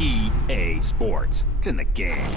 EA Sports. It's in the game.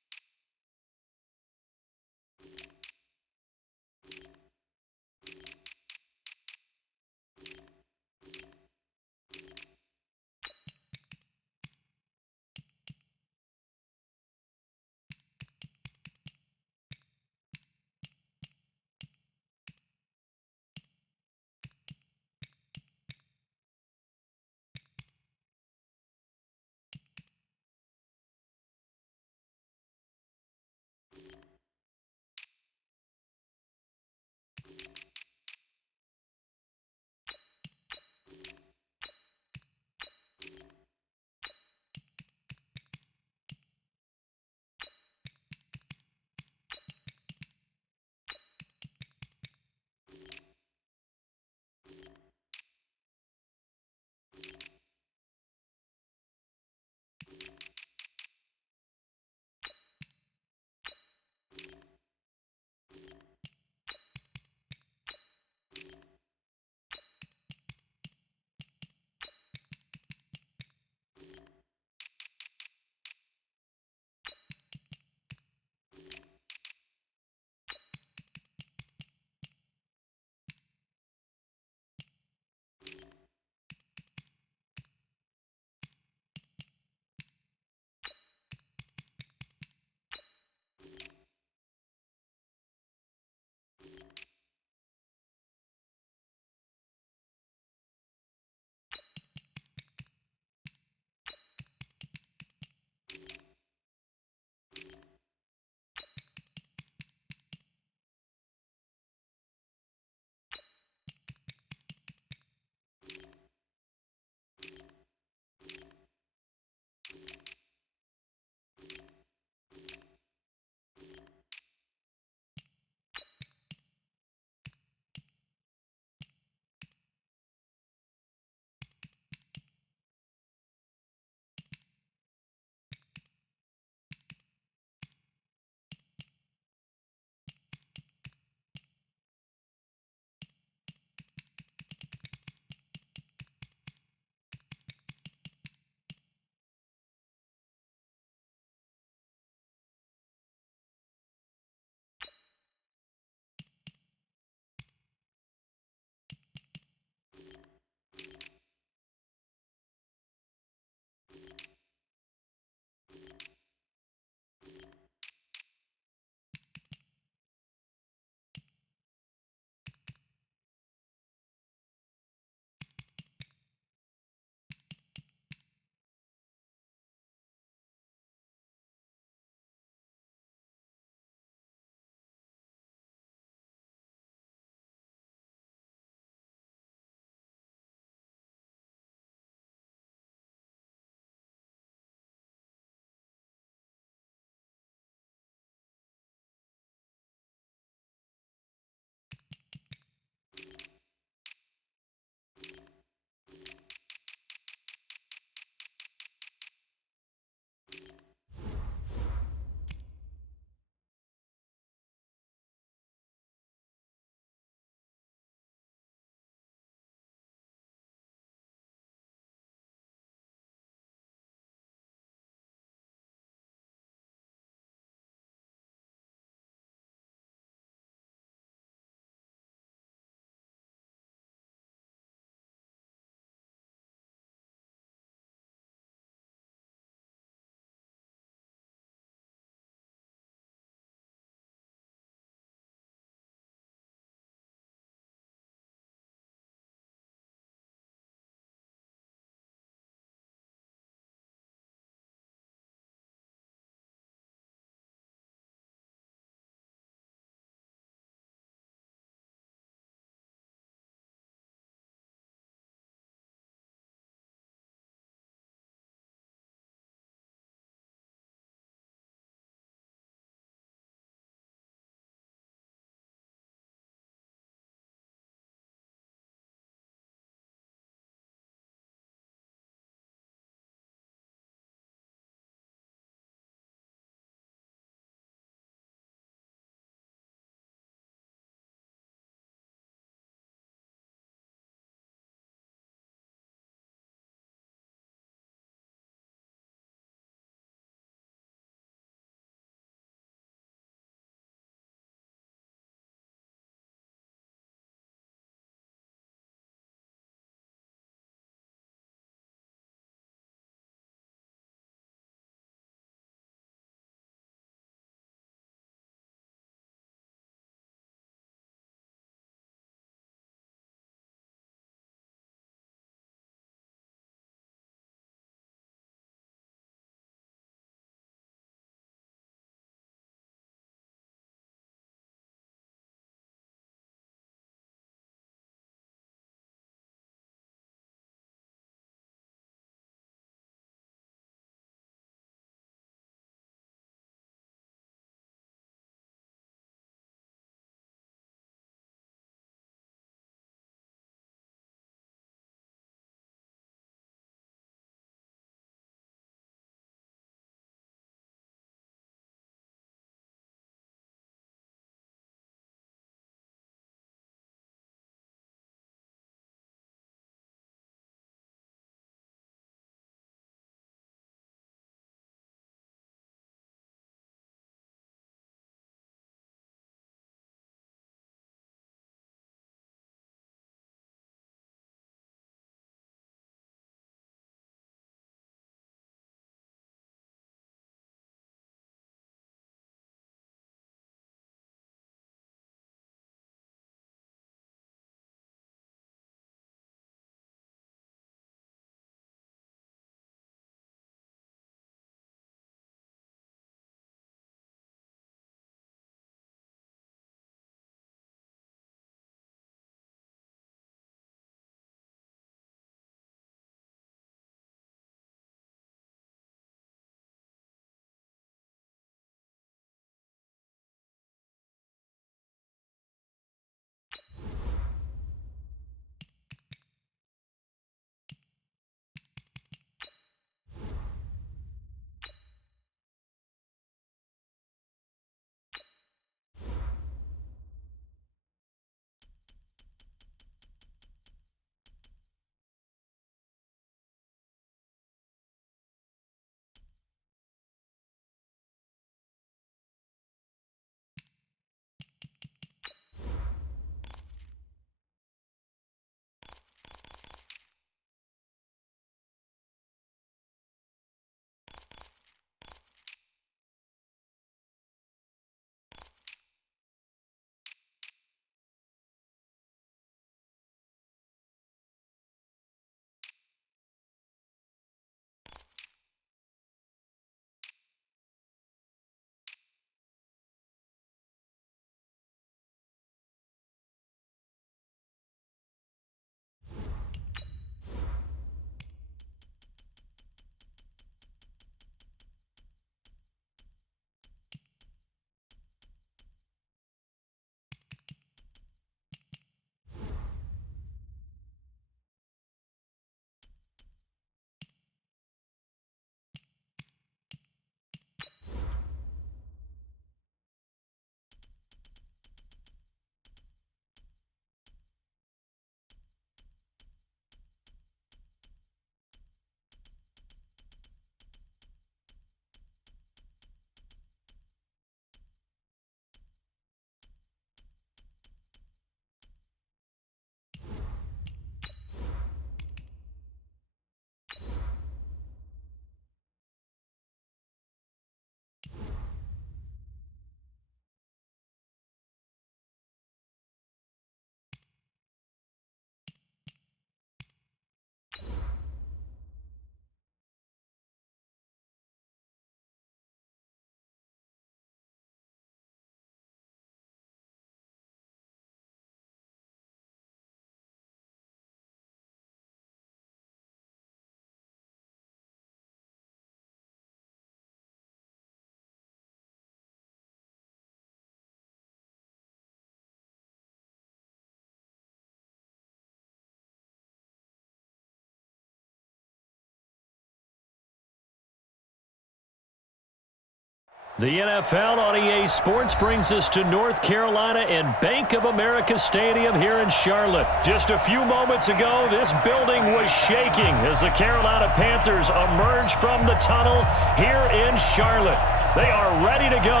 The NFL on EA Sports brings us to North Carolina and Bank of America Stadium here in Charlotte. Just a few moments ago, this building was shaking as the Carolina Panthers emerged from the tunnel here in Charlotte. They are ready to go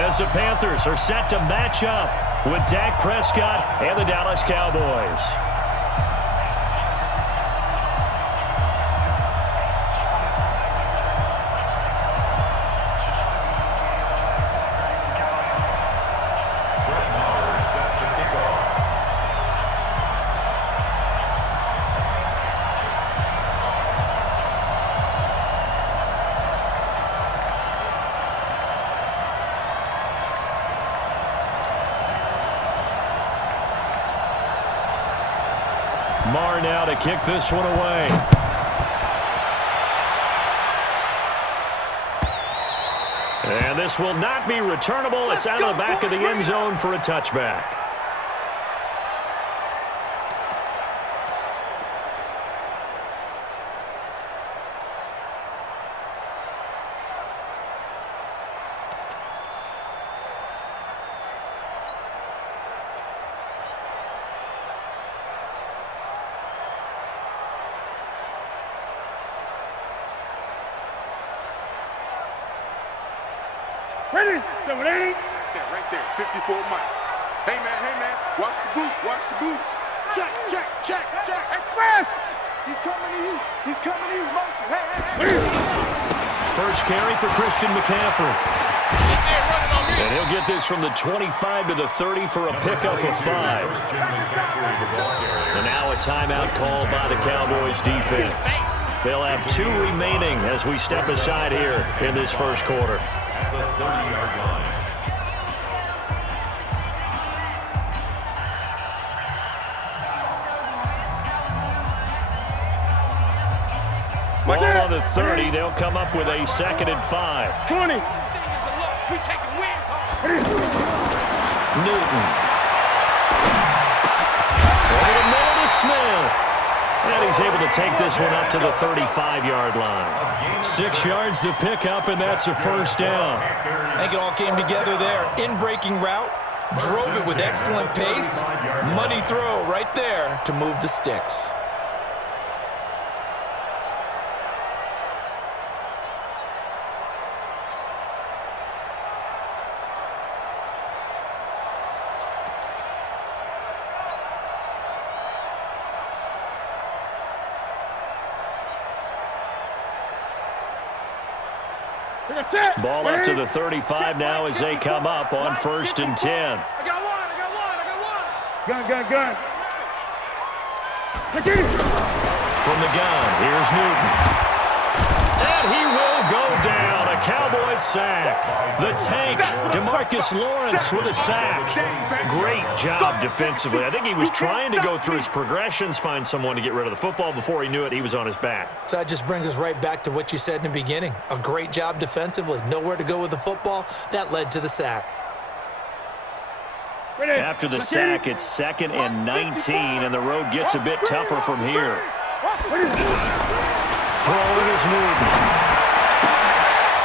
as the Panthers are set to match up with Dak Prescott and the Dallas Cowboys. Marr now to kick this one away. And this will not be returnable. It's out of the back of the end zone for a touchback. Ready? 780. Yeah, right there. 54 Mike. Hey, man. Watch the boot. Watch the boot. Check. Express. He's coming to you. Motion. Hey. First carry for Christian McCaffrey. And he'll get this from the 25 to the 30 for a pickup of 5. And now a timeout called by the Cowboys defense. They'll have 2 remaining as we step aside here in this first quarter. At the 30-yard line. Ball on the 30. They'll come up with a 2nd and 5. 20. Newton. Over the middle to Smith. And he's able to take this one up to the 35-yard line. 6 yards to pick up, and that's a first down. I think it all came together there. In-breaking route, drove it with excellent pace. Money throw right there to move the sticks. Ball up to the 35 now as they come up on 1st and 10. I got one. Gun. From the gun, here's Newton. And he will go down. A Cowboys sack. The tank, DeMarcus Lawrence with a sack. Great job defensively. I think he was trying to go through his progressions, find someone to get rid of the football. Before he knew it, he was on his back. So that just brings us right back to what you said in the beginning. A great job defensively. Nowhere to go with the football. That led to the sack. After the sack, it's 2nd and 19, and the road gets a bit tougher from here. Throwing is Newton.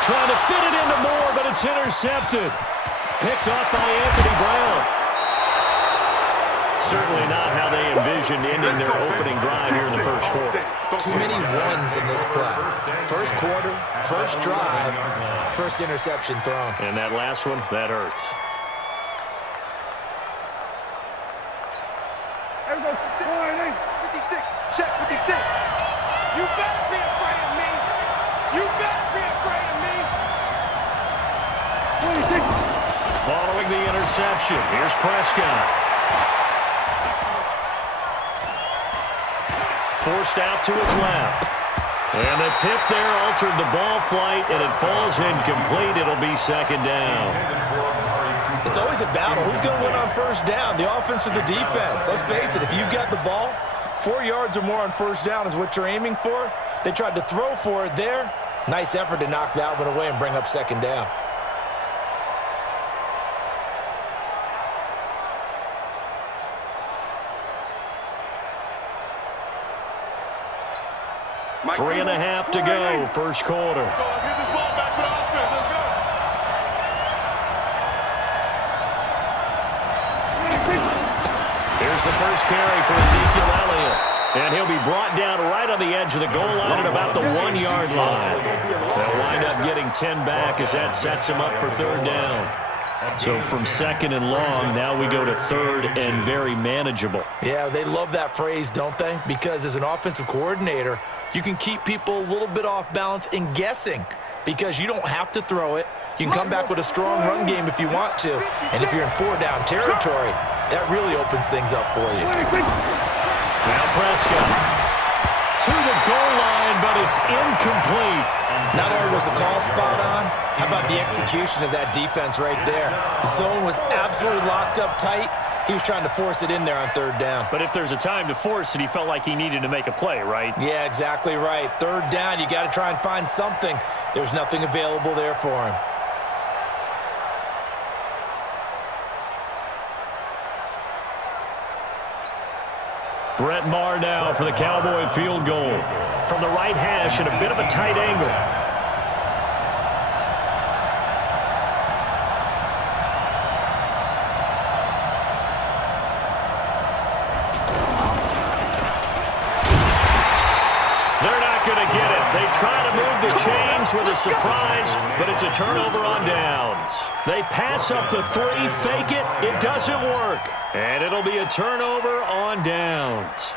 Trying to fit it into Moore, but it's intercepted. Picked off by Anthony Brown. Certainly not how they envisioned ending their opening drive here in the first quarter. Too many runs in this play. First quarter, first drive, first interception thrown. And that last one, that hurts. There we go. 56. Check 56. You better be afraid of me. Following the interception, here's Prescott. Forced out to his left. And the tip there altered the ball flight, and it falls incomplete. It'll be 2nd down. It's always a battle. Who's going to win on first down, the offense or the defense? Let's face it, if you've got the ball, 4 yards or more on first down is what you're aiming for. They tried to throw for it there. Nice effort to knock that one away and bring up 2nd down. Three and a half to go, first quarter. Let's get this ball back for the offense. Let's go. Here's the first carry for Ezekiel Elliott. And he'll be brought down right on the edge of the goal line at about the 1-yard line. They'll wind up getting 10 back as that sets him up for third down. So from second and long, now we go to third and very manageable. Yeah, they love that phrase, don't they? Because as an offensive coordinator, you can keep people a little bit off balance and guessing because you don't have to throw it. You can come back with a strong run game if you want to. And if you're in 4-down territory, that really opens things up for you. Now Prescott to the goal line, but it's incomplete. Not only was the call spot on, how about the execution of that defense right there? The zone was absolutely locked up tight. He was trying to force it in there on third down. But if there's a time to force it, he felt like he needed to make a play, right? Yeah, exactly right. Third down, you got to try and find something. There's nothing available there for him. Brett Maher now for the Cowboy field goal. From the right hash at a bit of a tight angle. They're not going to get it. They try to move the chains with a surprise, but it's a turnover on downs. They pass up the 3, fake it. It doesn't work. And it'll be a turnover on downs.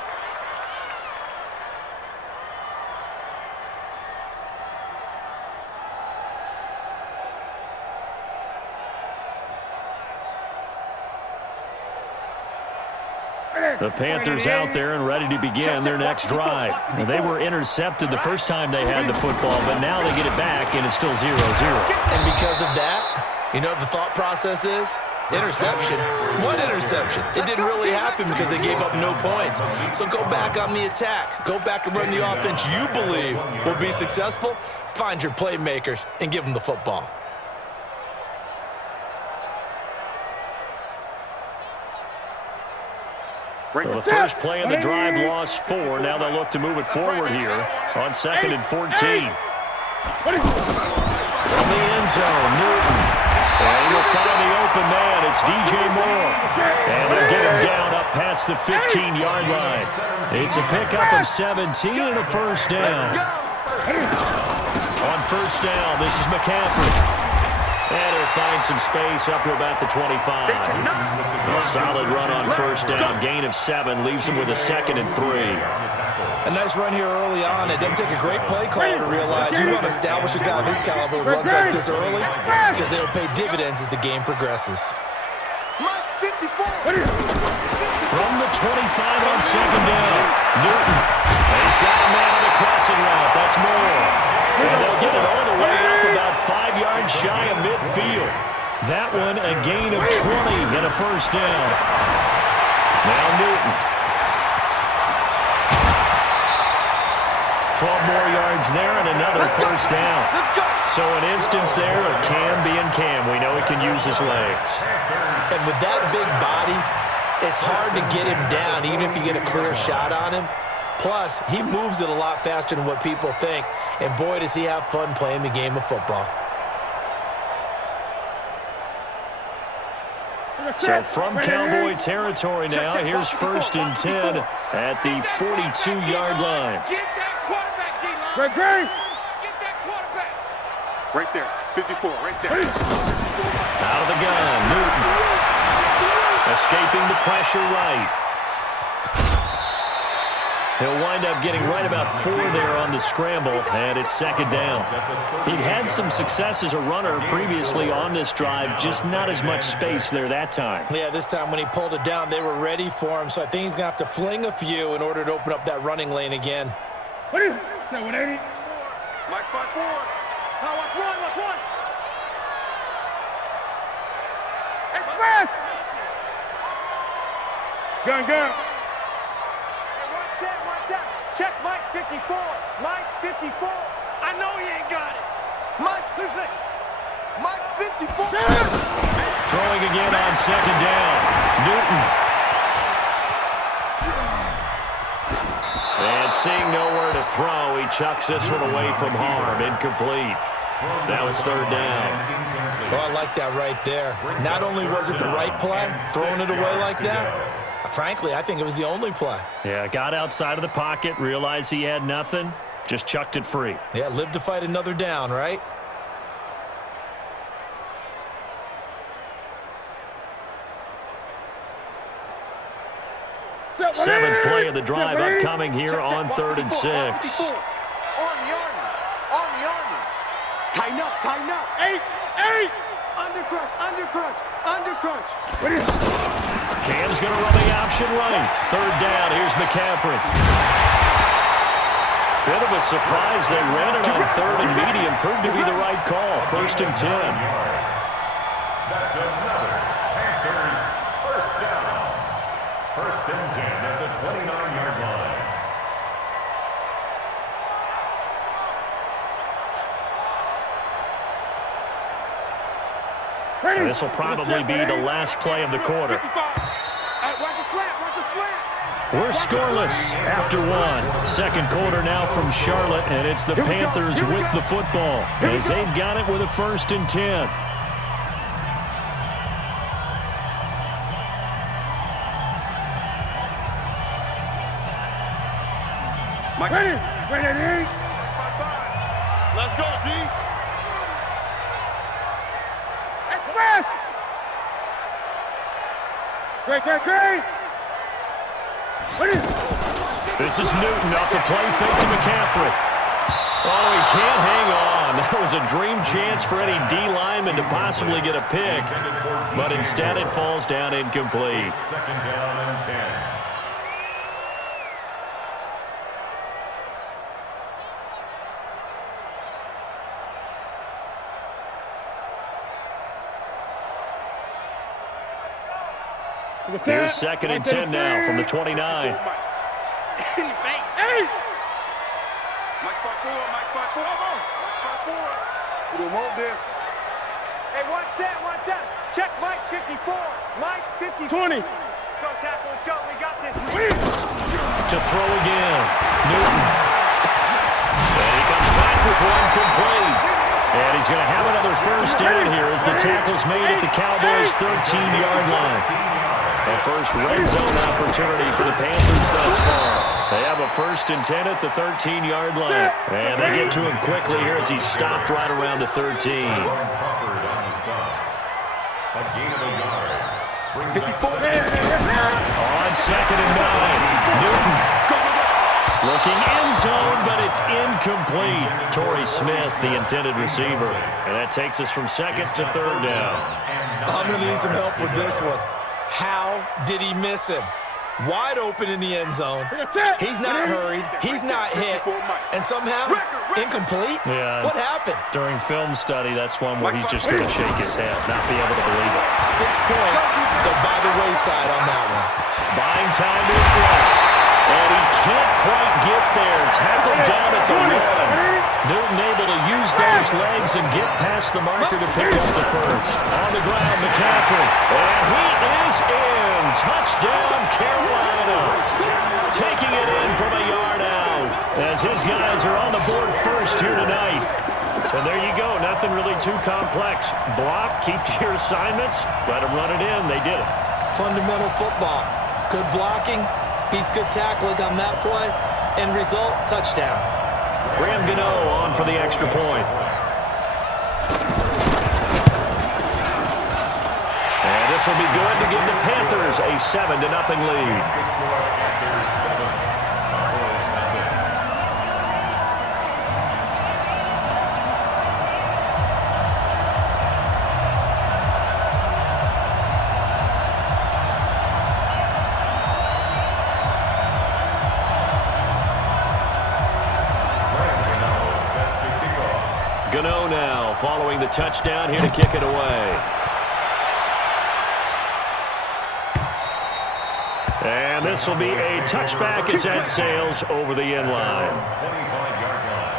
The Panthers out there and ready to begin their next drive. They were intercepted the first time they had the football, but now they get it back, and it's still 0-0. And because of that, you know what the thought process is? Interception. What interception? It didn't really happen because they gave up no points. So go back on the attack. Go back and run the offense you believe will be successful. Find your playmakers and give them the football. Well, the first play of the drive lost 4. Now they'll look to move it forward here on 2nd and 14. From the end zone, Newton. And he'll find the open man. It's DJ Moore. And they'll get him down up past the 15-yard line. It's a pickup of 17 and a first down. On first down, this is McCaffrey. And he'll find some space up to about the 25. A solid run on first down. Gain of 7 leaves him with a 2nd and 3. A nice run here early on. It doesn't take a great play caller to realize you want to establish a guy of his caliber with runs like this early because they'll pay dividends as the game progresses. From the 25 on second down, Newton. He's got a man on the crossing route. That's Moore. And they'll get it all the way up about 5 yards shy of midfield. That one a gain of 20 and a first down. Now Newton. 12 more yards there and another first down. So an instance there of Cam being Cam. We know he can use his legs. And with that big body, it's hard to get him down even if you get a clear shot on him. Plus, he moves it a lot faster than what people think. And boy, does he have fun playing the game of football. So from Cowboy territory now, here's 1st and 10 at the 42-yard line. Get that quarterback, D-line. Get that quarterback. Right there, 54, right there. Out of the gun, Newton. Escaping the pressure right. He'll wind up getting right about 4 there on the scramble, and it's 2nd down. He'd had some success as a runner previously on this drive, just not as much space there that time. Yeah, this time when he pulled it down, they were ready for him, so I think he's going to have to fling a few in order to open up that running lane again. What is that, 180? Mike, spot forward. Now watch one, watch one. Express! Gun. Check Mike 54. Mike 54. I know he ain't got it. Mike's 56. Mike's 54. Throwing again on 2nd down. Newton. And seeing nowhere to throw, he chucks this one away from harm. Incomplete. Now it's 3rd down. Oh, I like that right there. Not only was it the right play, throwing it away like that, Frankly, I think it was the only play. Yeah, got outside of the pocket, realized he had nothing, just chucked it free. Yeah, live to fight another down, right? Seventh play of the drive upcoming here on 3rd and 6. On the army. Tighten up. 8. Under crunch. Ready? Cam's going to run the option right. 3rd down, here's McCaffrey. Bit of a surprise they ran it on 3rd and medium. Proved to be the right call. 1st and 10. That's another Panthers first down. 1st and 10 at the 29-yard line. This will probably be the last play of the quarter. Watch the slant. We're scoreless after 1. 2nd quarter now from Charlotte, and it's the Panthers with the football as they've got it with a 1st and 10. Ready. Let's go, D. Express. Great. Ready. This is Newton off the play fake to McCaffrey. Oh, he can't hang on. That was a dream chance for any D lineman to possibly get a pick, but instead it falls down incomplete. 2nd down and 10. Here's 2nd and 10 now from the 29. Mike 5-4. We don't want this. Hey, watch that. Check Mike 54. Mike 50. 20. Let's go, tackle. Let's go. We got this. To throw again. Newton. And he comes back with one complete. And he's going to have another 1st down here as the tackle's made at the Cowboys' 13-yard line. A first red zone opportunity for the Panthers thus far. They have a 1st and 10 at the 13-yard line. And they get to him quickly here as he's stopped right around the 13. Crawford on the stop. A gain of a yard. Brings up On 2nd and 9. Newton. Looking end zone, but it's incomplete. Torrey Smith, the intended receiver. And that takes us from 2nd to 3rd down. I'm going to need some help with this one. How did he miss him? Wide open in the end zone. He's not hurried. He's not hit. And somehow, incomplete? Yeah. What happened? During film study, that's one where he's just going to shake his head, not be able to believe it. 6 points. They're by the wayside on that one. Buying time to his left. And he can't quite get there. Tackled down at the 1. Newton able to use those legs and get past the marker to pick up the 1st. On the ground, McCaffrey. And he is in. Touchdown, Carolina. Taking it in from a yard out as his guys are on the board first here tonight. And there you go. Nothing really too complex. Block, keep to your assignments, let them run it in. They did it. Fundamental football. Good blocking beats good tackling on that play. End result, touchdown. Graham Gano on for the extra point. And this will be good to give the Panthers a 7-0 lead. Gano now following the touchdown here to kick it away. And this will be a touchback as that sails over the end line. 25-yard line.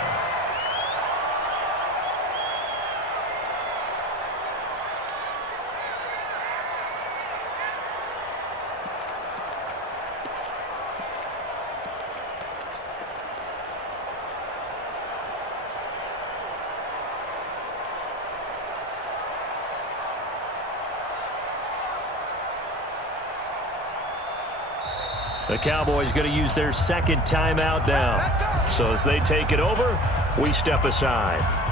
The Cowboys going to use their second timeout now. So as they take it over, we step aside.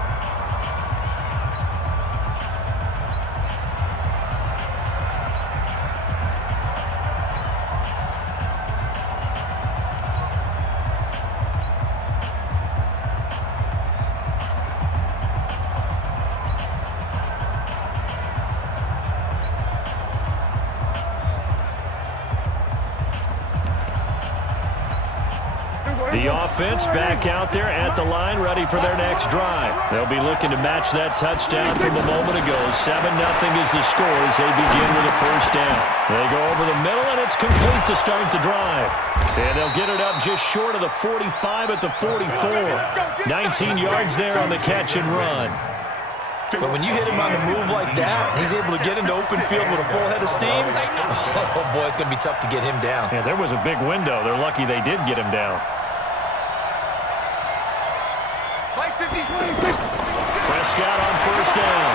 The offense back out there at the line, ready for their next drive. They'll be looking to match that touchdown from a moment ago. 7-0 is the score as they begin with a first down. They go over the middle, and it's complete to start the drive. And they'll get it up just short of the 45 at the 44. 19 yards there on the catch and run. But when you hit him on a move like that, he's able to get into open field with a full head of steam. Oh, boy, it's going to be tough to get him down. Yeah, there was a big window. They're lucky they did get him down. Prescott on first down.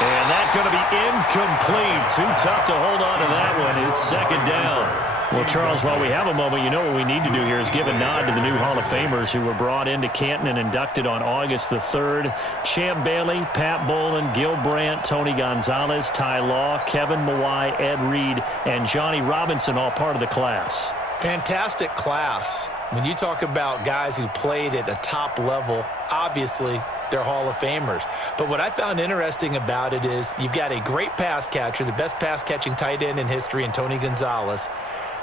And that's going to be incomplete. Too tough to hold on to that one. It's second down. Well, Charles, while we have a moment, you know what we need to do here is give a nod to the new Hall of Famers who were brought into Canton and inducted on August the 3rd. Champ Bailey, Pat Bolin, Gil Brandt, Tony Gonzalez, Ty Law, Kevin Mawai, Ed Reed, and Johnny Robinson, all part of the class. Fantastic class. When you talk about guys who played at a top level, obviously they're Hall of Famers. But what I found interesting about it is you've got a great pass catcher, the best pass-catching tight end in history, in Tony Gonzalez.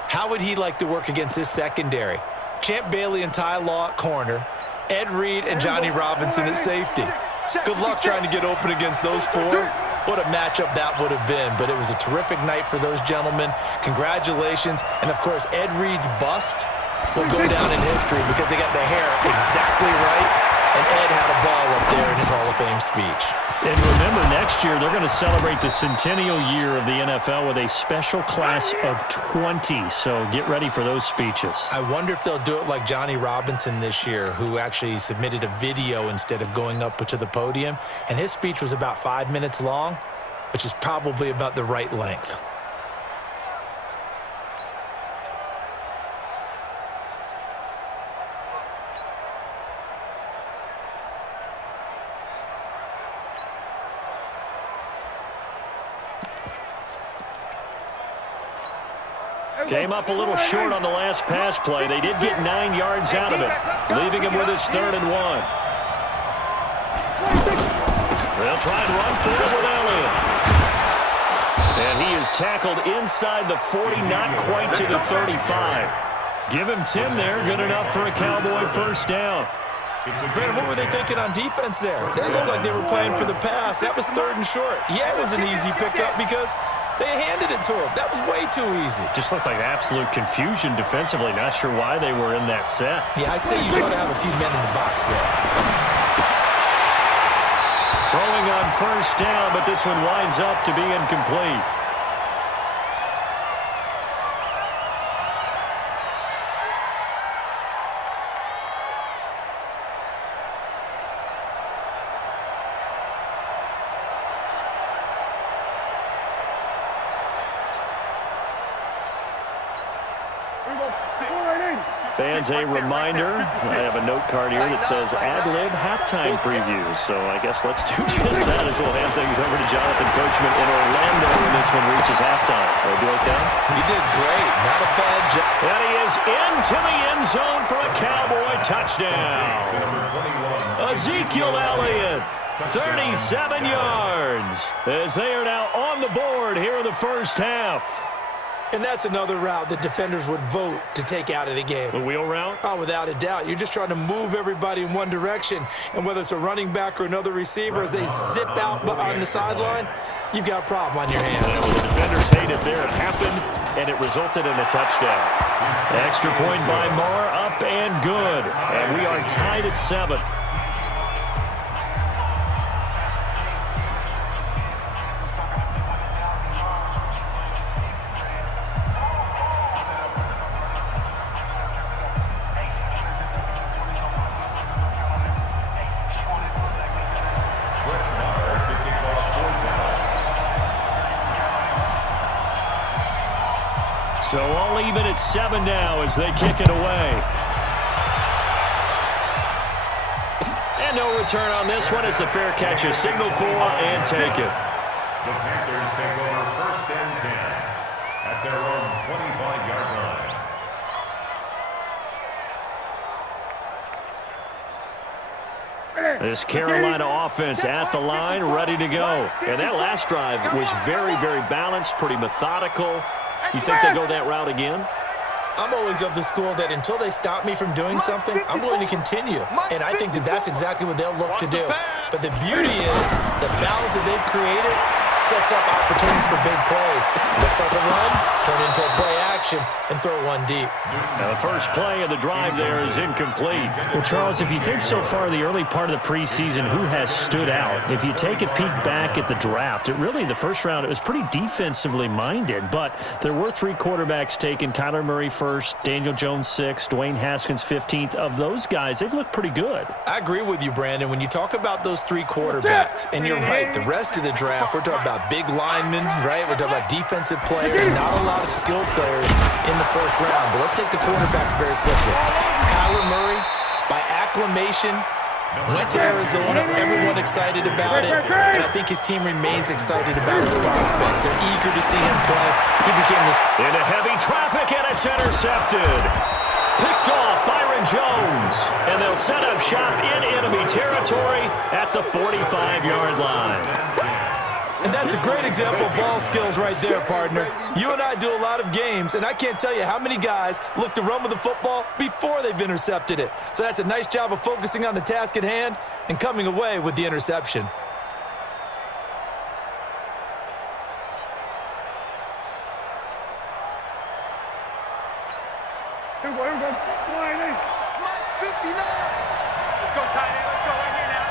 How would he like to work against this secondary? Champ Bailey and Ty Law at corner, Ed Reed and Johnny Robinson at safety. Good luck trying to get open against those four. What a matchup that would have been. But it was a terrific night for those gentlemen. Congratulations. And, of course, Ed Reed's bust will go down in history because they got the hair exactly right, and Ed had a ball up there in his Hall of Fame speech. And remember, next year they're going to celebrate the centennial year of the NFL with a special class of 20, so get ready for those speeches. I wonder if they'll do it like Johnny Robinson this year, who actually submitted a video instead of going up to the podium, and his speech was about 5 minutes long, which is probably about the right length. Came up a little short on the last pass play. They did get 9 yards out of it, leaving him with his 3rd and 1. They'll try and run for it with Elliott. And he is tackled inside the 40, not quite to the 35. Give him 10 there, good enough for a Cowboy first down. Brandon, what were they thinking on defense there? They looked like they were playing for the pass. That was 3rd and short. Yeah, it was an easy pickup because they handed it to him. That was way too easy. Just looked like absolute confusion defensively. Not sure why they were in that set. Yeah, I'd say you got to have a few men in the box there. Throwing on first down, but this one winds up to be incomplete. Fans, a reminder, I have a note card here that says ad-lib halftime previews. So I guess let's do just that as we'll hand things over to Jonathan Coachman in Orlando when this one reaches halftime. Will it be okay? He did great. Not a bad job. And he is into the end zone for a Cowboy touchdown. Ezekiel Elliott, 37 yards, as they are now on the board here in the first half. And that's another route that defenders would vote to take out of the game. The wheel route? Oh, without a doubt. You're just trying to move everybody in one direction. And whether it's a running back or another receiver, as they zip out on the sideline, you've got a problem on your hands. Well, the defenders hate it there. It happened, and it resulted in a touchdown. Extra point by Marr, up and good. And we are tied at 7. So all even at 7 now as they kick it away. And no return on this one as the fair catch is signaled for and taken. The Panthers take over 1st and 10 at their own 25-yard line. This Carolina offense at the line, ready to go. And that last drive was very, very balanced, pretty methodical. You think they go that route again? I'm always of the school that until they stop me from doing something, I'm going to continue. And I think that that's exactly what they'll look to do. But the beauty is the balance that they've created sets up opportunities for big plays. Looks like a run, turn into a play action, and throw one deep. Now the first play of the drive there is incomplete. Well, Charles, if you think so far the early part of the preseason, who has stood out? If you take a peek back at the draft, the first round, it was pretty defensively minded, but there were 3 quarterbacks taken. Kyler Murray first, Daniel Jones 6th, Dwayne Haskins 15th. Of those guys, they've looked pretty good. I agree with you, Brandon. When you talk about those 3 quarterbacks, and you're right, the rest of the draft, we're talking about big linemen, right? We're talking about defensive players, not a lot of skill players in the first round. But let's take the quarterbacks very quickly. Kyler Murray, by acclamation, went to Arizona. Everyone excited about it. And I think his team remains excited about his prospects. They're eager to see him play. He became this... Into heavy traffic, and it's intercepted. Picked off Byron Jones. And they'll set up shop in enemy territory at the 45-yard line. And that's a great example of ball skills right there, partner. You and I do a lot of games, and I can't tell you how many guys look to run with the football before they've intercepted it. So that's a nice job of focusing on the task at hand and coming away with the interception. Here we go, here we go. Mike 59. Let's go, tight end. Let's go right here now.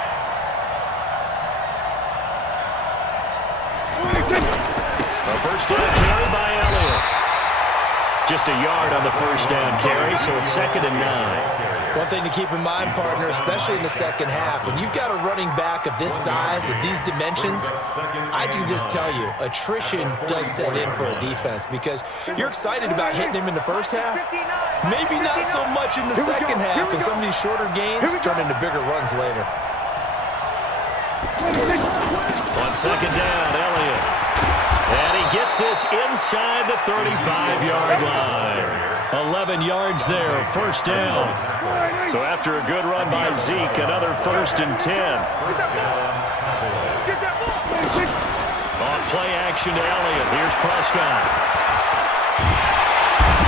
A first down carry by Elliott. Just a yard on the first down carry, so it's 2nd and 9. One thing to keep in mind, partner, especially in the second half, when you've got a running back of this size, of these dimensions, I can just tell you, attrition does set in for a defense because you're excited about hitting him in the first half, maybe not so much in the second half, and some of these shorter gains turn into bigger runs later. On 2nd down, Elliott. And he gets this inside the 35-yard line. 11 yards there, first down. So after a good run by Zeke, another 1st and 10. On play action to Elliott. Here's Prescott.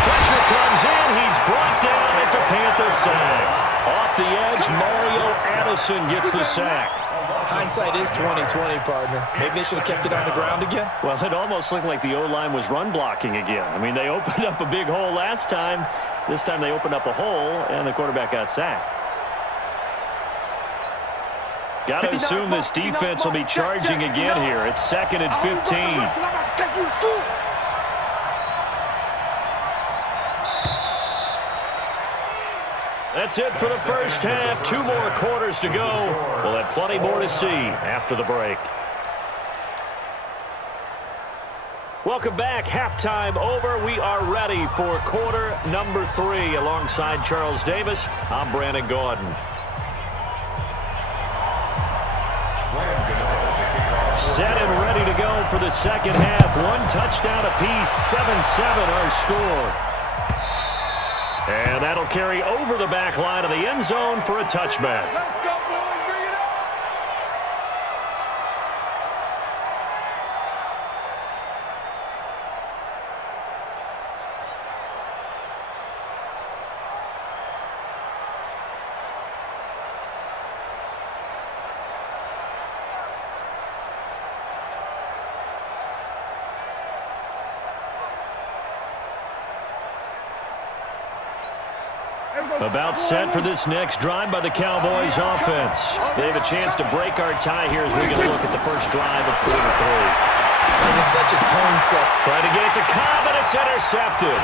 Pressure comes in. He's brought down. It's a Panther sack. Off the edge, Mario Addison gets the sack. Hindsight is 20/20, partner. Maybe they should have kept it on the ground again. Well, it almost looked like the O-line was run blocking again. I mean, they opened up a big hole last time. This time they opened up a hole, and the quarterback got sacked. Got to assume this defense will be charging again here. It's 2nd and 15. That's it for the first half. 2 more quarters to go. We'll have plenty more to see after the break. Welcome back. Halftime over. We are ready for quarter number 3. Alongside Charles Davis, I'm Brandon Gordon. Set and ready to go for the second half. 1 touchdown apiece. 7-7 our score. And that'll carry over the back line of the end zone for a touchback. Let's go, boys. Bring it up. About set for this next drive by the Cowboys offense. They have a chance to break our tie here as we get a look at the first drive of quarter 3. It is such a tone set. Trying to get it to Cobb, and it's intercepted.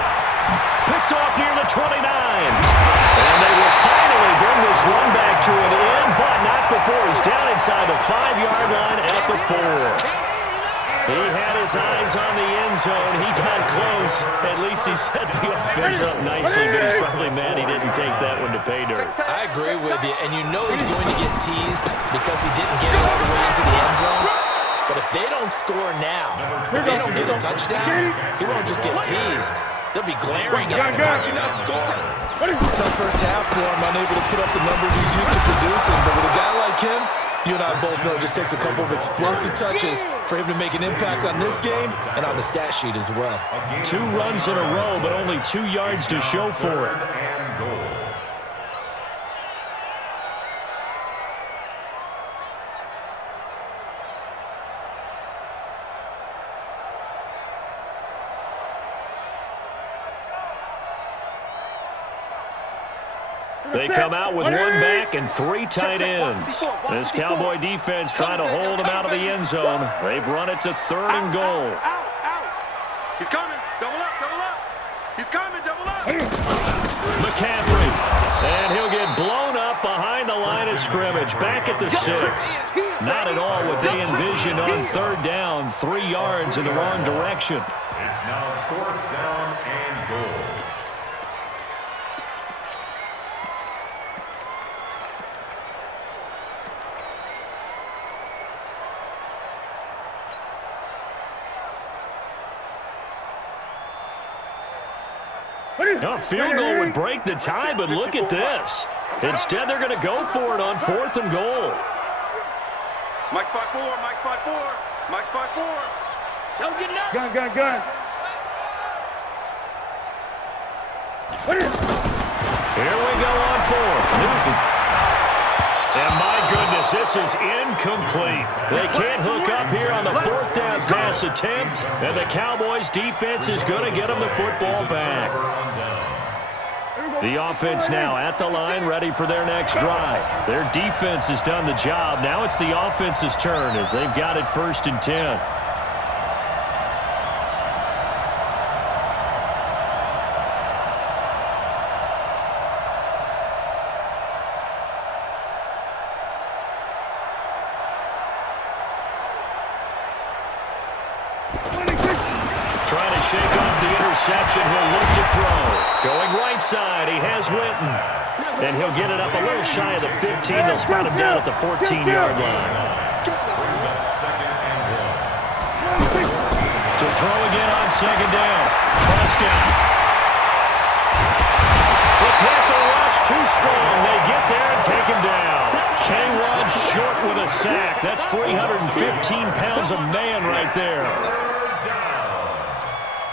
Picked off near the 29. And they will finally bring this run back to an end, but not before he's down inside the 5-yard line at the 4. He had his eyes on the end zone. He got close. At least he set the offense up nicely, but he's probably mad he didn't take that one to pay dirt. I agree with you, and you know he's going to get teased because he didn't get all the way into the end zone. But if they don't score now, if they don't get a touchdown, he won't just get teased. They'll be glaring at him. How'd you not score? Tough first half for him, unable to put up the numbers he's used to producing. But with a guy like him, you and I both know it just takes a couple of explosive touches for him to make an impact on this game and on the stat sheet as well. 2 runs in a row, but only 2 yards to show for it. They come out with 1 back and 3 tight ends. This Cowboy defense trying to hold them out of the end zone. They've run it to 3rd and goal. He's coming. Double up, double up. He's coming, double up. McCaffrey. And he'll get blown up behind the line of scrimmage. Back at the 6. Not at all what they envisioned on 3rd down. 3 yards in the wrong direction. It's now 4th down and goal. A field goal would break the tie, but look at this. Instead, they're going to go for it on 4th and goal. Mike's 5-4, Mike's 5-4, Mike's 5-4. Don't get it up. Gun. Here we go on 4th. Newton. And my goodness, this is incomplete. They can't hook up here on the 4th down pass attempt, and the Cowboys defense is going to get them the football back. The offense now at the line, ready for their next drive. Their defense has done the job. Now it's the offense's turn as they've got it 1st and 10. Trying to shake off the interception. He'll look to throw. Going right side. He has Witten. And he'll get it up a little shy of the 15. They'll spot him down at the 14-yard line. To throw again on 2nd down. Prescott. The Panther rush too strong. They get there and take him down. K-Rod short with a sack. That's 315 pounds of man right there.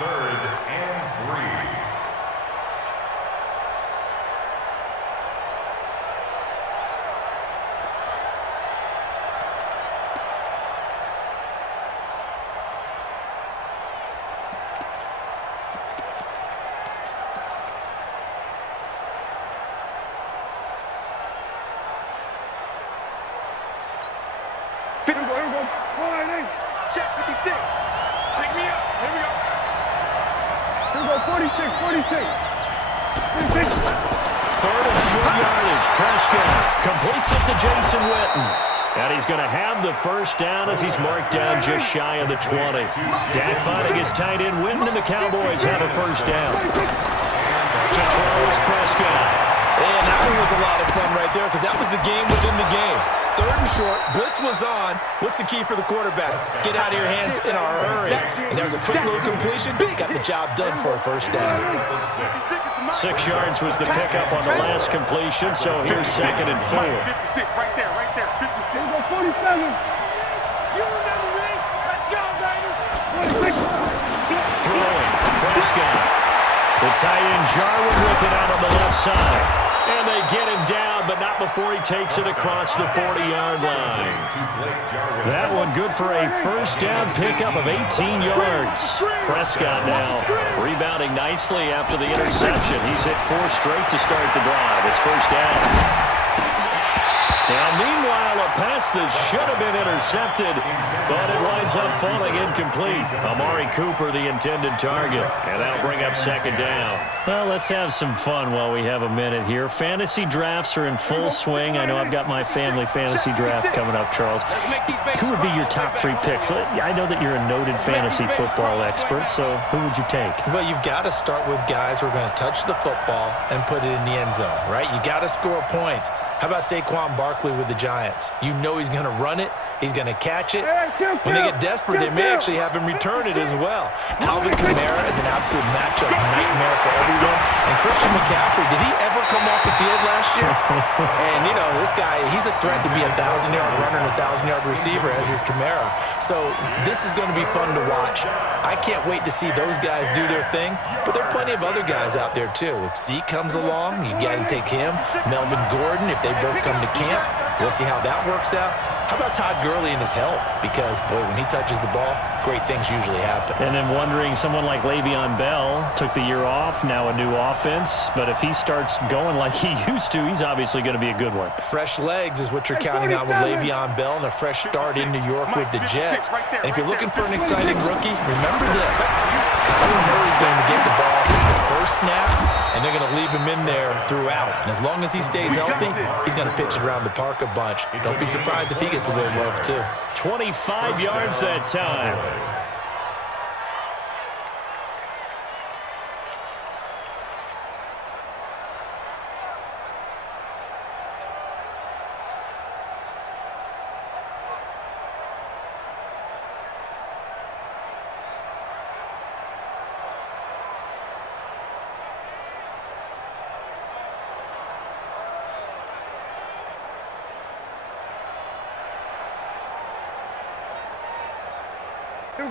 3rd and 3. Check 56. Pick me up. Here we go. Here we go, 46. 3rd and short yardage. Prescott completes it to Jason Witten. And he's going to have the 1st down as he's marked down just shy of the 20. Dak finding his tight end Witten, and the Cowboys have a 1st down. To throw is Prescott. And that was a lot of fun right there because that was the game within the game. 3rd and short, blitz was on. What's the key for the quarterback? Get out of your hands in a hurry. And there's a quick little completion. Got the job done for a 1st down. 6 yards was the pickup on the last completion, so here's 2nd and 4. 56, right there, 56. Here we go, 47. You remember me? Let's go, baby. 46. Throwing, Prescott. The tight end Jarwin with it out on the left side. And they get him down, but not before he takes it across the 40-yard line. That one good for a 1st down pickup of 18 yards. Prescott now rebounding nicely after the interception. He's hit 4 straight to start the drive. It's 1st down. Now, meanwhile, a pass that should have been intercepted, but it winds up falling incomplete. Amari Cooper, the intended target, and that'll bring up second down. Well, let's have some fun while we have a minute here. Fantasy drafts are in full swing. I know I've got my family fantasy draft coming up, Charles. Who would be your top 3 picks? I know that you're a noted fantasy football expert, so who would you take? Well, you've got to start with guys who are going to touch the football and put it in the end zone, right? You got to score points. How about Saquon Barkley with the Giants? You know he's going to run it. He's going to catch it. When they get desperate, they may actually have him return it as well. Alvin Kamara is an absolute matchup nightmare for everyone. And Christian McCaffrey, did he ever come off the field last year? And, you know, this guy, he's a threat to be a 1,000-yard runner and a 1,000-yard receiver, as is Kamara. So this is going to be fun to watch. I can't wait to see those guys do their thing. But there are plenty of other guys out there, too. If Zeke comes along, you got to take him. Melvin Gordon, if they both come to camp, we'll see how that works out. How about Todd Gurley and his health? Because, boy, when he touches the ball, great things usually happen. And then wondering, someone like Le'Veon Bell took the year off, now a new offense. But if he starts going like he used to, he's obviously going to be a good one. Fresh legs is what you're counting on with Le'Veon Bell and a fresh start in New York with the Jets. And if you're looking for an exciting rookie, remember this. Kyler Murray's going to get the ball from the first snap, and they're going to leave him in there throughout. And as long as he stays healthy, he's going to pitch it around the park a bunch. Don't be surprised if he gets a little love, too. 25 yards that time.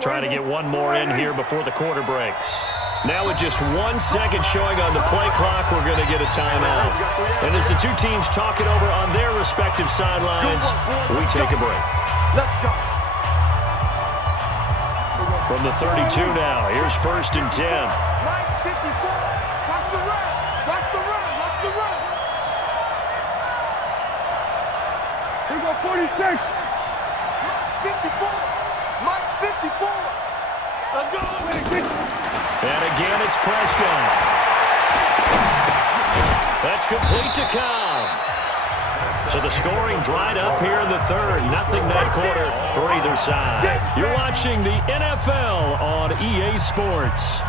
Trying to get one more in here before the quarter breaks. Now with just 1 second showing on the play clock, we're going to get a timeout. And as the two teams talk it over on their respective sidelines, we take a break. Let's go. From the 32 now, here's 1st and 10. Mike 54. Watch the run. Watch the run. Watch the run. Here we go, 46. Mike 54. Mike 54. Let's go. And again, it's Prescott. That's complete to Cobb. So the scoring dried up here in the 3rd. Nothing that quarter for either side. You're watching the NFL on EA Sports.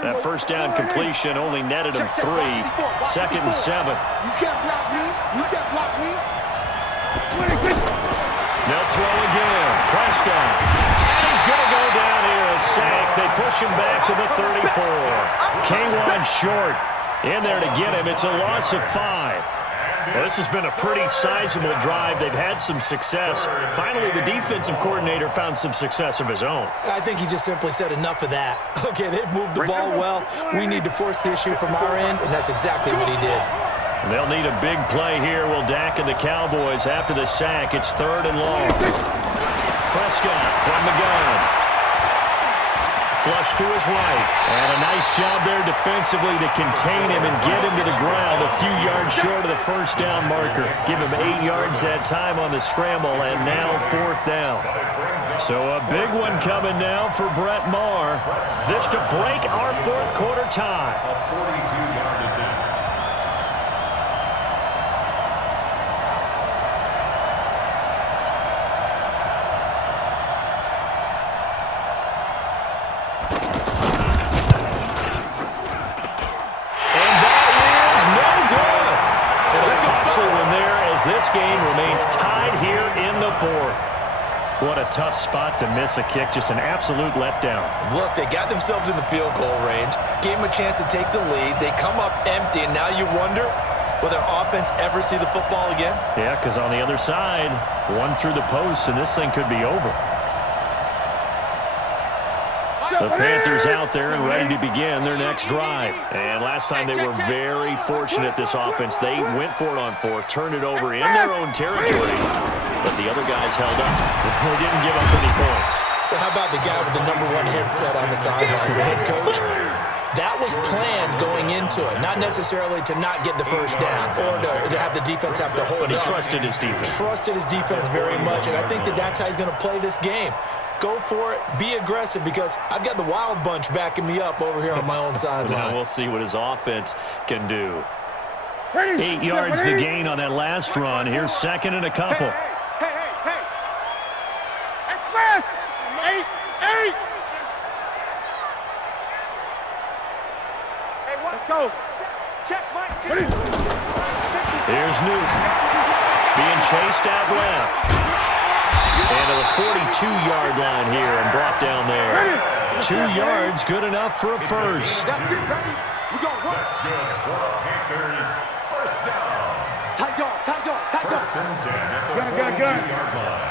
That first down completion only netted him 3. 2nd and 7. You can't block me. You can't block me. They'll throw again. Prescott. And he's going to go down here. A sack. They push him back to the 34. K1 short. In there to get him. It's a loss of 5. Well, this has been a pretty sizable drive. They've had some success. Finally, the defensive coordinator found some success of his own. I think he just simply said enough of that. Okay, they've moved the ball well. We need to force the issue from our end, and that's exactly what he did. They'll need a big play here. Will Dak and the Cowboys after the sack. It's 3rd and long. Prescott from the gun. Flush to his right. And a nice job there defensively to contain him and get him to the ground a few yards short of the first down marker. Give him 8 yards that time on the scramble, and now 4th down. So a big one coming now for Brett Maher. This to break our 4th quarter tie. A 42-yard attempt. This game remains tied here in the 4th. What a tough spot to miss a kick. Just an absolute letdown. Look, they got themselves in the field goal range, gave them a chance to take the lead. They come up empty, and now you wonder, will their offense ever see the football again? Yeah, because on the other side, one through the post, and this thing could be over. The Panthers out there and ready to begin their next drive. And last time they were very fortunate, this offense. They went for it on fourth, turned it over in their own territory, but the other guys held up. They didn't give up any points. So how about the guy with the #1 headset on the sidelines, the head coach? That was planned going into it, not necessarily to not get the first down or to have the defense have to hold it up. He trusted his defense. Trusted his defense very much, and I think that's how he's going to play this game. Go for it. Be aggressive, because I've got the Wild Bunch backing me up over here on my own sideline. Now we'll see what his offense can do. 8 yards the gain on that last run. Here's second and a couple. Hey. Express! 8. Hey, what? Let's go. Check, Mike. Here's Newton being chased out left. And to the 42-yard line here and brought down there. 2 yards, good enough for a first. That's it, ready? We go one. That's good for the Panthers. First down. Tight dog. First and 10 at the 42-yard line.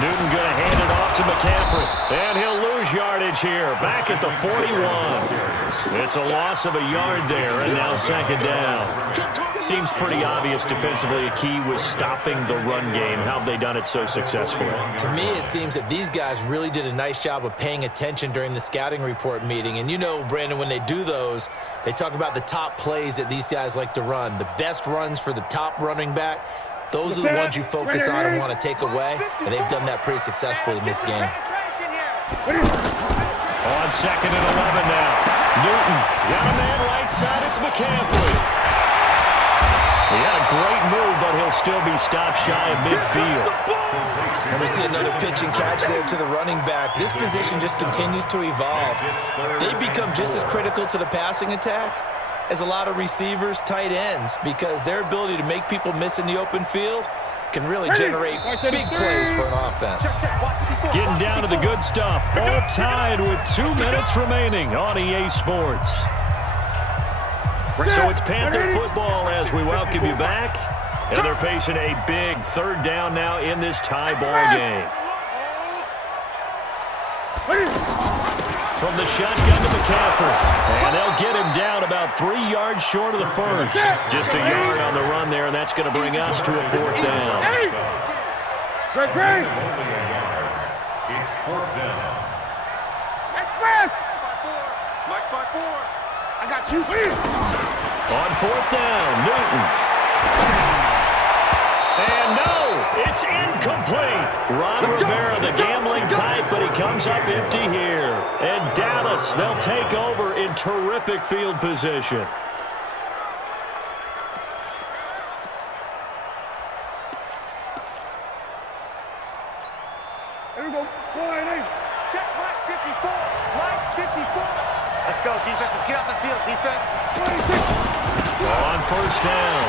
Newton going to hand it off to McCaffrey. And he'll lose yardage here. Back at the 41. It's a loss of a yard there, and now second down. Seems pretty obvious defensively. A key was stopping the run game. How have they done it so successfully? To me, it seems that these guys really did a nice job of paying attention during the scouting report meeting. And you know, Brandon, when they do those, they talk about the top plays that these guys like to run. The best runs for the top running back. Those are the ones you focus on and want to take away, and they've done that pretty successfully in this game. On second and 11 now. Newton got a man right side. It's McCaffrey. He had a great move, but he'll still be stopped shy of midfield. And we see another pitch and catch there to the running back. This position just continues to evolve. They become just as critical to the passing attack as a lot of receivers, tight ends, because their ability to make people miss in the open field can really generate big plays for an offense. Getting down to the good stuff. All tied with 2 minutes remaining on EA Sports. So it's Panther football as we welcome you back. And they're facing a big third down now in this tie ball game. From the shotgun to McCaffrey. And they'll get him down about 3 yards short of the first. Just a yard on the run there, and that's going to bring us to a fourth down. Great. It's fourth down. Express! Mike's by 4. I got you. On fourth down, Newton. And no, it's incomplete. Ron Rivera, the gambling type, but he comes up empty here. And Dallas, they'll take over in terrific field position. Here we go. Slide. Check, Mike 54. Mike 54. Let's go, defense. Let's get off the field, defense. On first down,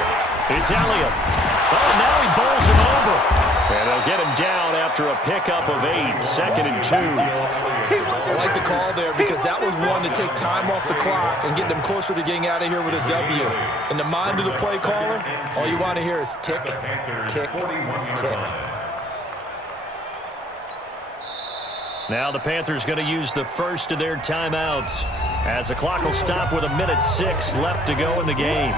it's Elliott. Oh, now he bowls him over. And they'll get him down after a pickup of 8, second and 2. I like the call there because that was one to take time off the clock and get them closer to getting out of here with a W. In the mind of the play caller, all you want to hear is tick, tick, tick. Now the Panthers going to use the first of their timeouts as the clock will stop with 1:06 left to go in the game.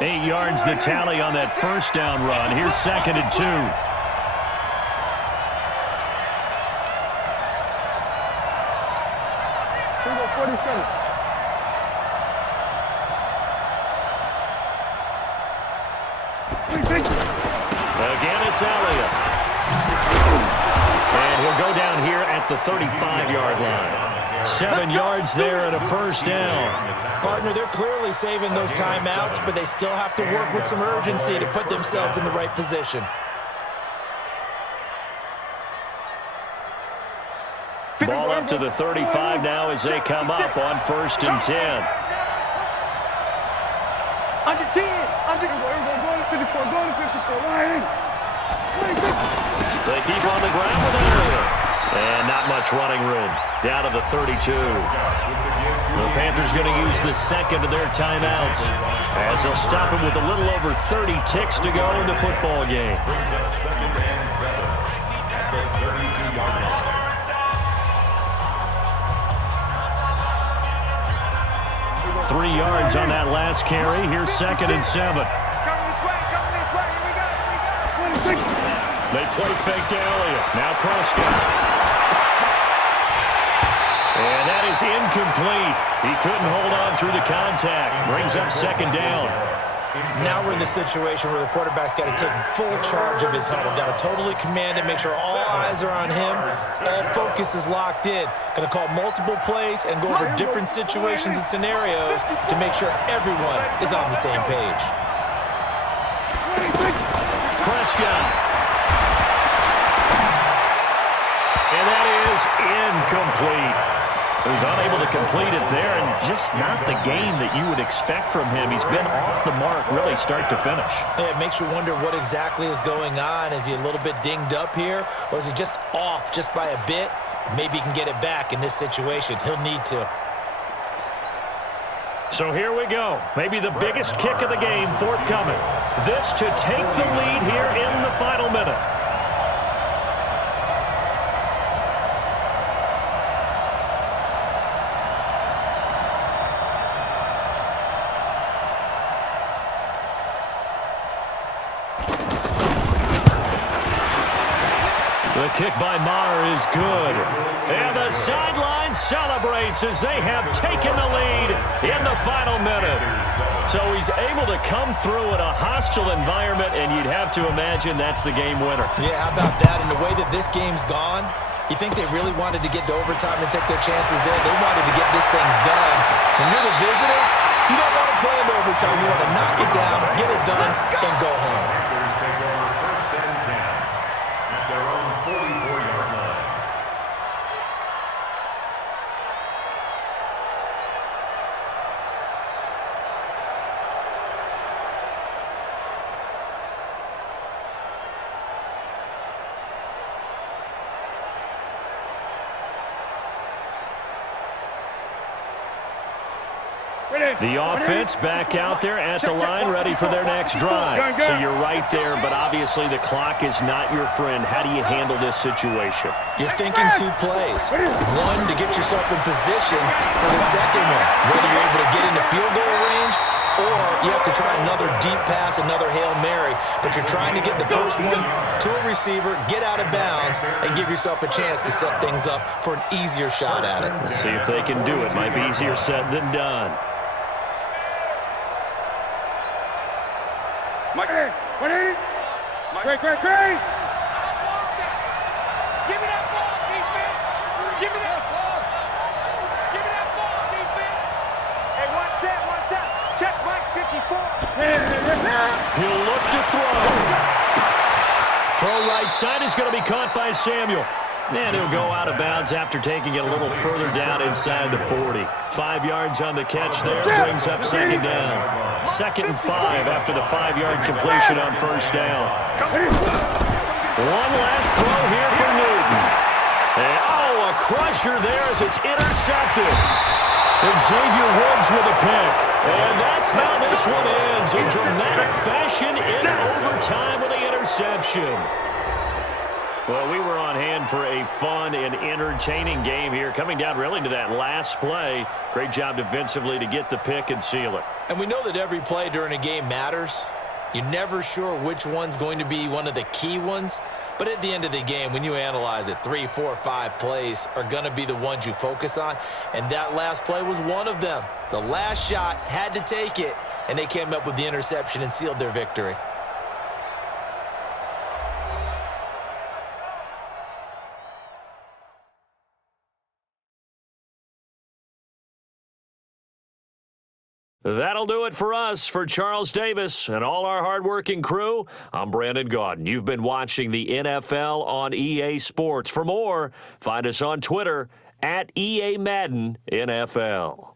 Eight yards the tally on that first down run. Here's second and 2. Here we go, 47. Again, it's Elliott. And he'll go down here at the 35-yard line. 7 yards there and a first down. Partner, they're clearly saving those timeouts, but they still have to work with some urgency to put themselves in the right position. Ball up to the 35 now as they come up on 1st and 10. Under 10. Under. Go to 54. Go to 54. Right. They keep on the ground with Elliott. And not much running room. Down to the 32. The Panthers going to use the second of their timeouts as they'll stop it with a little over 30 ticks to go in the football game. Brings up 2nd and 7 at the 32-yard line. Three yards on that last carry. Here's 2nd and 7. Coming this way. Here we go. They play fake to Elliott. Now Prescott. And that is incomplete. He couldn't hold on through the contact. Brings up 2nd down. Now we're in the situation where the quarterback's got to take full charge of his huddle. Got to totally command it, make sure all eyes are on him. All focus is locked in. Going to call multiple plays and go over different situations and scenarios to make sure everyone is on the same page. Prescott. And that is incomplete. He was unable to complete it there, and just not the game that you would expect from him. He's been off the mark really start to finish. Yeah, it makes you wonder what exactly is going on. Is he a little bit dinged up here, or is he just off just by a bit? Maybe he can get it back in this situation. He'll need to. So here we go. Maybe the biggest kick of the game forthcoming. This to take the lead here in the final minute. The kick by Maher is good. And the sideline celebrates as they have taken the lead in the final minute. So he's able to come through in a hostile environment, and you'd have to imagine that's the game winner. Yeah, how about that? And the way that this game's gone, you think they really wanted to get to overtime and take their chances there? They wanted to get this thing done. When you're the visitor, you don't want to play in overtime. You want to knock it down, get it done, and go home. Panthers take over 1st and 10 at their own 44-yard line. The offense back out there at the line, ready for their next drive. So you're right there, but obviously the clock is not your friend. How do you handle this situation? You're thinking two plays. One, to get yourself in position for the second one, whether you're able to get into field goal range or you have to try another deep pass, another Hail Mary. But you're trying to get the first one to a receiver, get out of bounds, and give yourself a chance to set things up for an easier shot at it. Let's see if they can do it. Might be easier said than done. Mike, 180. Great. Give me that ball, defense. Give me that ball. Give me that ball, defense. Hey, one set. Check Mike 54. He'll look to throw. Throw right side is going to be caught by Samuel. And he'll go out of bounds after taking it a little further down inside the 40. 5 yards on the catch there, brings up 2nd down. 2nd and 5 after the 5-yard completion on 1st down. One last throw here for Newton. And, a crusher there as it's intercepted. And Xavier Woods with a pick. And that's how this one ends in dramatic fashion in overtime with the interception. Well, we were on hand for a fun and entertaining game here, coming down really to that last play. Great job defensively to get the pick and seal it. And we know that every play during a game matters. You're never sure which one's going to be one of the key ones. But at the end of the game, when you analyze it, 3, 4, 5 plays are going to be the ones you focus on. And that last play was one of them. The last shot had to take it, and they came up with the interception and sealed their victory. That'll do it for us. For Charles Davis and all our hardworking crew, I'm Brandon Gaudin. You've been watching the NFL on EA Sports. For more, find us on Twitter at EA Madden NFL.